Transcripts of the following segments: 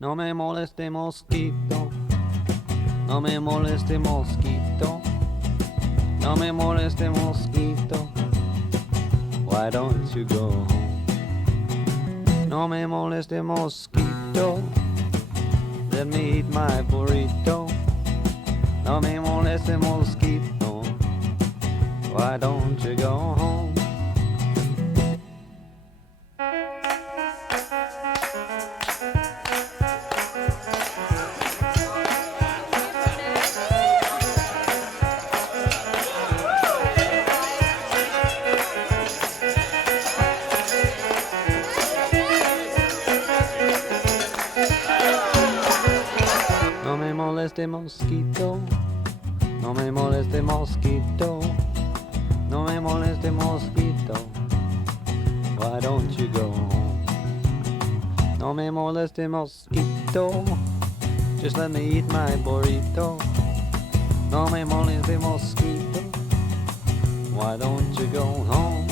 No me moleste mosquito, no me moleste mosquito, no me moleste mosquito. Why don't you go home? No me moleste mosquito, let me eat my burrito. No me moleste mosquito, why don't you go home? No me moleste mosquito, no me moleste mosquito, no me moleste mosquito. Why don't you go home? No me moleste mosquito, just let me eat my burrito. No me moleste mosquito, why don't you go home?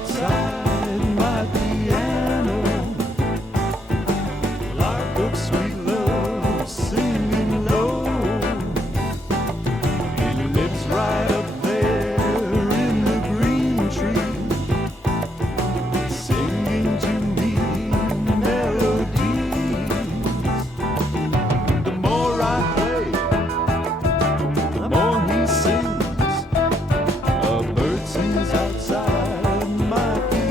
outside my piano, lark of sweet love singing low. He lives right up there in the green tree, singing to me melodies. The more I play, the more he sings. A bird sings outside my piano.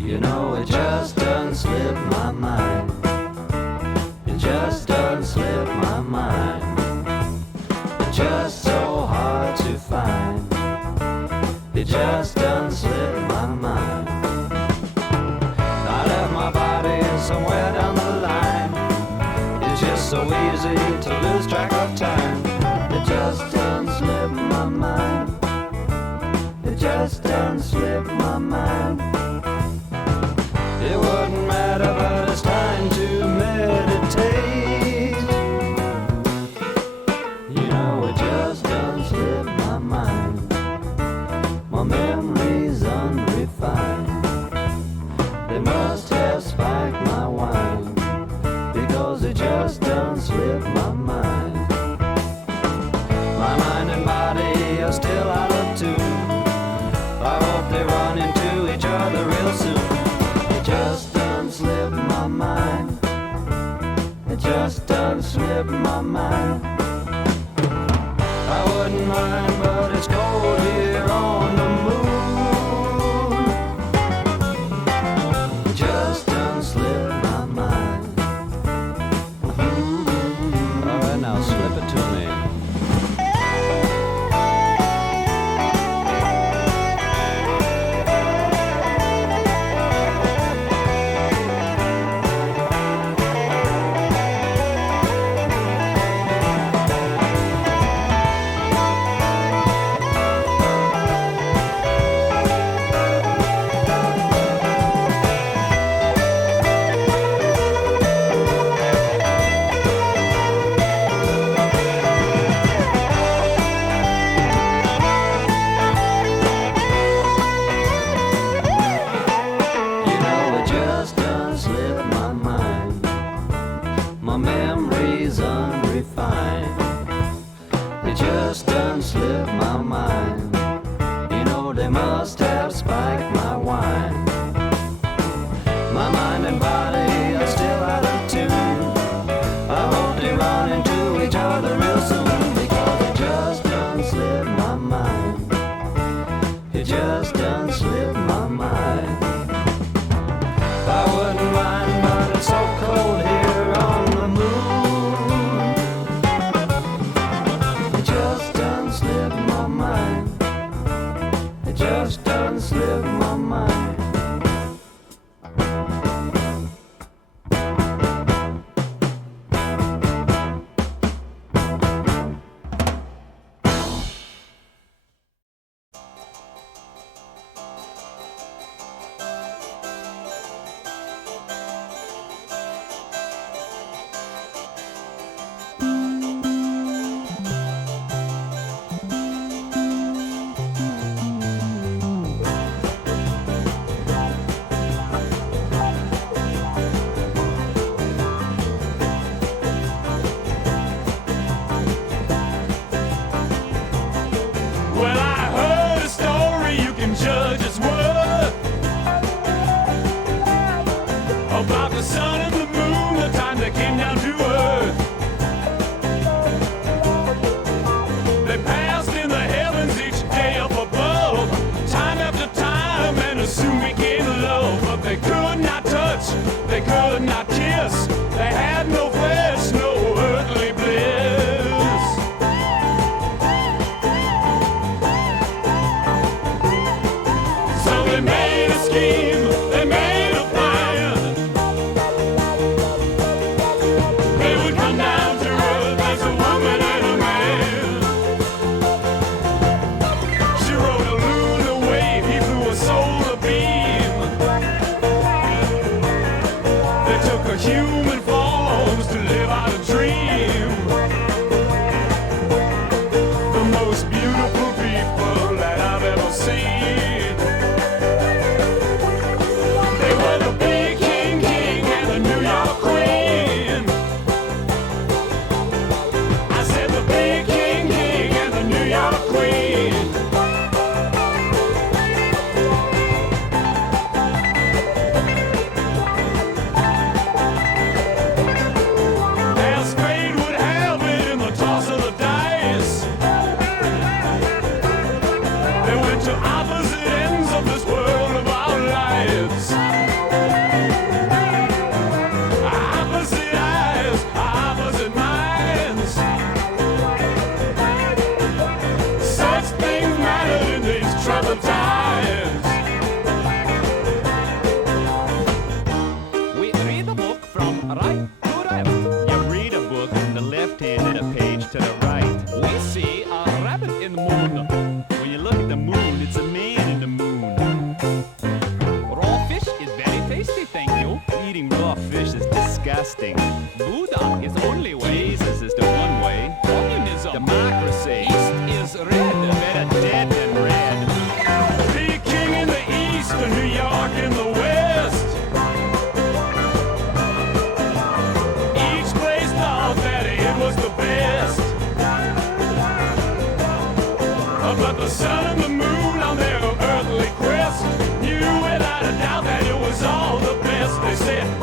You know, it just done slipped my mind. It just done slipped my mind. It's just so hard to find. It just done slipped my mind. I left my body somewhere down the line. It's just so easy to lose track of time. It just done slipped my mind. It just done slipped my mind. It wouldn't matter, but it's time to meditate. You know, it just done slipped my mind. My memories unrefined. They must have spiked my wine, because it just done slipped my mind. My mind and body are still out of tune. I hope they run into each other real soon. It just done slipped my mind. It just done slipped my mind. I wouldn't mind, but it's cold here on the moon. It just done slipped my mind. All right, now slip it to me. about the sun and the moon, the time they came down to earth. They passed in the heavens each day up above, time after time, and soon became love. But they could not touch, they could not kiss, they had no flesh, no earthly bliss. So they made a scheme, they made a plan. They would come down to earth as a woman and a man. She rode a lunar wave, he flew a solar beam. They took a human forms to live out a dream. The most beautiful people that I've ever seen. They were the Peking king and the New York queen. I said the Peking king and the New York queen. As fate would have it in the toss of the dice, they went to opposite ends of this world of our lives. Opposite eyes, opposite minds. Such things matter in these troubled times. We read a book from right to left. You read a book from the left hand and a page to the right. We see a rabbit in the moon. When you look at the moon, it's a man in the moon. Raw fish is very tasty, thank you. Eating raw fish is disgusting. Buddha is the only way. Jesus is the one way. Communism. Democracy. East is red. Better dead than red. Peking in the east and New York in the west. Each place thought that it was the best. But the sun and the moon on their earthly quest knew without a doubt that it was all the best. They said,